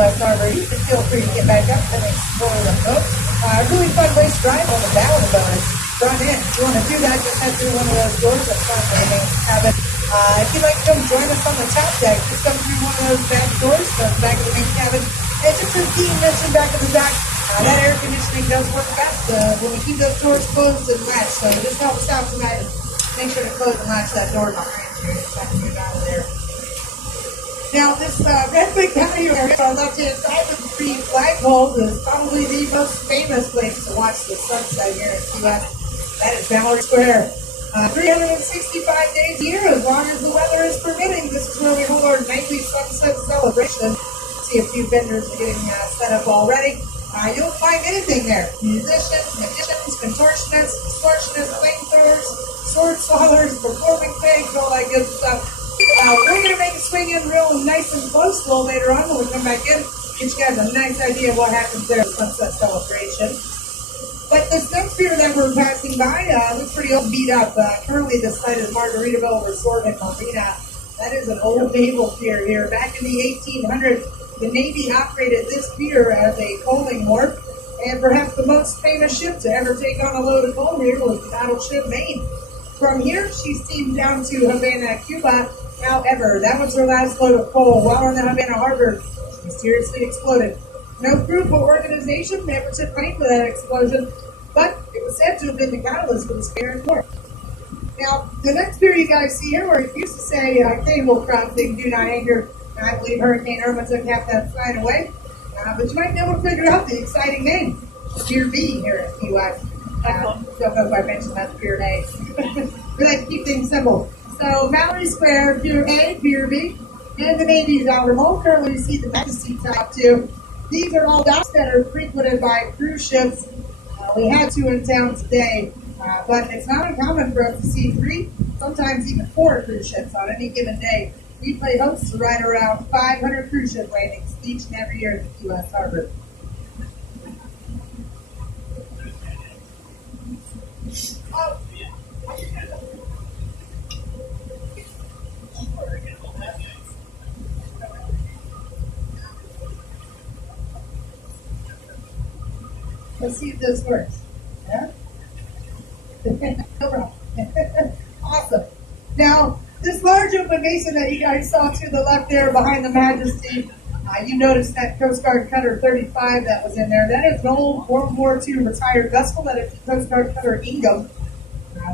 West Harbor, you can feel free to get back up and explore the boat. Really fun place to drive on the bow of the boat. Front end. If you want to do that, just head through one of those doors up front of the main cabin. If you'd like to come join us on the top deck, just come through one of those back doors, the back of the main cabin. And just as Dean mentioned back in the dock, that air conditioning does work best when we keep those doors closed and latched. So just help us out tonight. Make sure to close and latch that door behind you so I can get out of there. Now, this Red Bank County area on the left-hand side of the three flagpoles is probably the most famous place to watch the sunset here in Key West. That is Mallory Square. 365 days a year, as long as the weather is permitting. This is where we hold our nightly sunset celebration. See a few vendors are getting set up already. You'll find anything there. Musicians, magicians, contortionists, distortionists, flamethrowers, sword swallowers, performing pigs, all that good stuff. We're going to make a swing in real nice and close a little later on when we come back in. Get you guys a nice idea of what happens there at the sunset celebration. But this next pier that we're passing by looks pretty old beat up. Currently the site is Margaritaville Resort and Marina. That is an old naval pier here. Back in the 1800s, the Navy operated this pier as a coaling wharf. And perhaps the most famous ship to ever take on a load of coal here was the battleship Maine. From here, she steamed down to Havana, Cuba. However, that was her last load of coal. While in the Havana harbor, she mysteriously exploded. No group or organization ever took blame for that explosion, but it was said to have been the catalyst for the Spanish War. Now, the next pier you guys see here, where it used to say cable crossing, do not anchor, and I believe Hurricane Irma took half that sign away. But you might be able to figure out the exciting name, Pier B here at Key West. Don't know if I mentioned that's Pier A. We like to keep things simple. So, Mallory Square, Pier A, Pier B, and the Navy's outer mole. Currently, you see the Majesty top too. These are all docks that are frequented by cruise ships. We had two in town today, but it's not uncommon for us to see 3, sometimes even 4 cruise ships on any given day. We play host to right around 500 cruise ship landings each and every year in the Key West Harbor. Let's see if this works. Yeah? No problem. Awesome. Now, this large open basin that you guys saw to the left there behind the Majesty, you noticed that Coast Guard Cutter 35 that was in there. That is an old World War II retired vessel. That is the Coast Guard Cutter Ingham.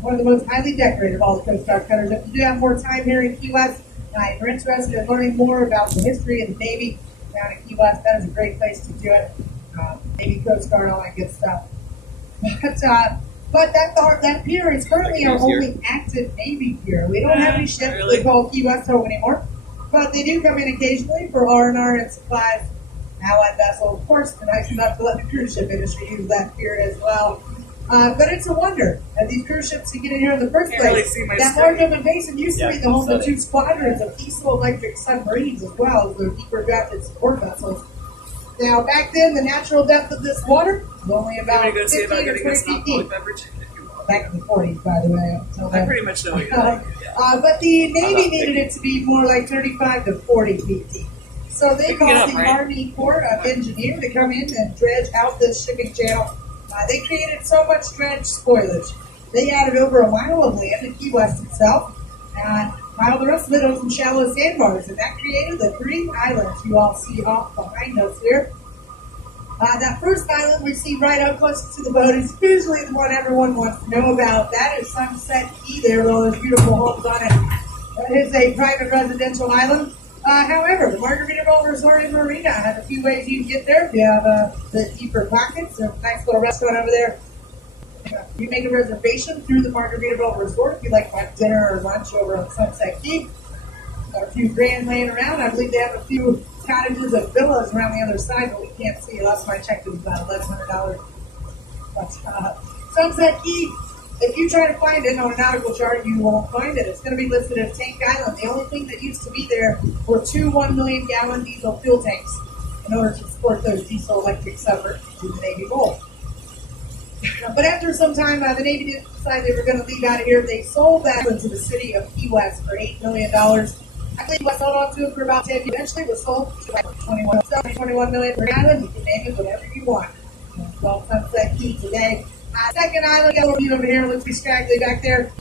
One of the most highly decorated of all the Coast Guard cutters. If you do have more time here in Key West, and you're interested in learning more about the history of the Navy down in Key West, that is a great place to do it. Navy, Coast Guard, all that good stuff. But that pier is currently our only active Navy pier. We don't have any ships that call Key West home anymore, but they do come in occasionally for R&R and supplies. Allied vessel, of course, they're nice enough to let the cruise ship industry use that pier as well. But it's a wonder that these cruise ships can get in here in the first place. That large open basin used to be the home of 2 squadrons of diesel electric submarines as well as their deeper drafted support vessels. Now, back then, the natural depth of this water was only about 15 or 20 feet deep. Back in the 40s, by the way. I pretty much know what you're like. But the Navy needed it to be more like 35 to 40 feet deep. So they called the Army Corps of Engineers to come in and dredge out this shipping channel. They created so much dredge spoilage. They added over a mile of land to Key West itself, and while the rest of it on some shallow sandbars, and that created the 3 islands you all see off behind us here. That first island we see right up close to the boat is usually the one everyone wants to know about. That is Sunset Key there with all those beautiful homes on it. That is a private residential island. However, the Margaritaville Resort and Marina has a few ways you can get there. If you have the deeper pockets, a nice little restaurant over there. You make a reservation through the Margaritaville Resort if you like to have dinner or lunch over on Sunset Key. Got a few grand laying around. I believe they have a few cottages and villas around the other side, but we can't see it. Last time I checked, it was about $1,100. But Sunset Key, if you try to find it on a nautical chart, you won't find it. It's going to be listed as Tank Island. The only thing that used to be there were 2 1-million-gallon diesel fuel tanks in order to support those diesel electric submarines to the Navy role. But after some time, the Navy didn't decide they were going to leave out of here. They sold that to the city of Key West for $8 million. I believe I sold on to it for about 10 years. Eventually, it was sold to like 21 million per island. You can name it whatever you want. Well, Sunset Key today. Second island, yellow bead over here, looks pretty scraggly back there.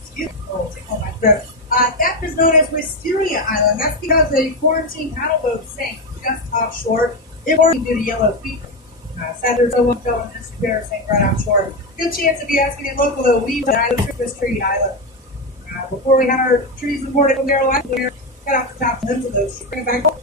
Excuse me. Oh, tickle my throat. That is known as Wisteria Island. That's because a quarantine paddle boat sank just offshore. It was due to yellow fever. Saturday, someone fell in this embarrassing right offshore. Good chance of you asking a local, though, we the island Christmas tree island. Before we had our trees imported from Carolina, we cut off the top limbs of those trees. Bring it back home.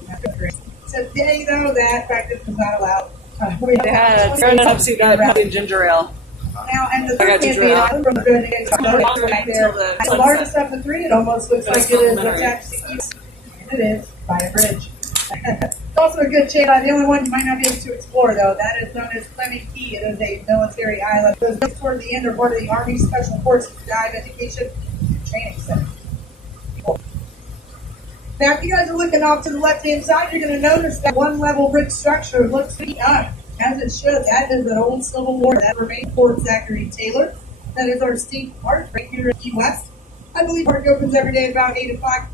Today, though, that practice was not allowed. They had Pepsi and ginger ale. Now, and the third campaign island from the good to get right there. The largest of the three, it almost looks like it is attached to each. And it is by a bridge. It's also a good chance. The only one you might not be able to explore, though, that is known as Fleming Key. It is a military island. It goes toward the end or part of the Army Special Forces Dive Education and Training Center. Now, if you guys are looking off to the left-hand side, you're going to notice that one-level brick structure looks to be up, as it should. That is an old Civil War that remained Fort Zachary Taylor. That is our state park right here in Key West. I believe park opens every day at about 8 o'clock.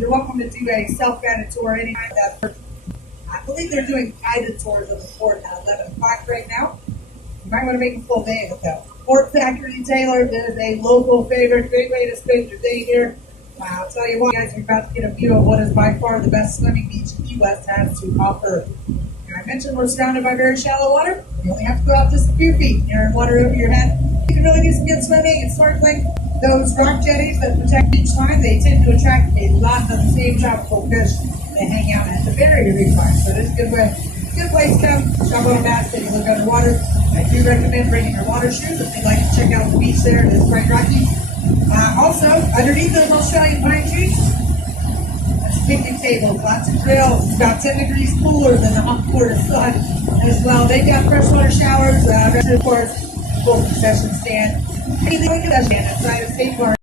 You're welcome to do a self-guided tour anytime that. I believe they're doing guided tours of the fort at 11 o'clock right now. You might want to make a full day of it, though. Fort Zachary Taylor is a local favorite. Great way to spend your day here. I'll tell you what, guys, you're about to get a view of what is by far the best swimming beach Key West has to offer. I mentioned we're surrounded by very shallow water. You only have to go out just a few feet. You're in water over your head. You can really do some good swimming and snorkeling. Those rock jetties that protect beach line, they tend to attract a lot of the same tropical fish that hang out at the barrier reef line. So this is a good place to come. Jump on a bass and you look underwater. I do recommend bringing your water shoes if you'd like to check out the beach there. It is quite rocky. Also, underneath those Australian pine trees, there's picnic tables, lots of grills. It's about 10 degrees cooler than the hot Florida sun as well. They've got freshwater showers, of course, full concession stand. Anything like a stand outside of State Park.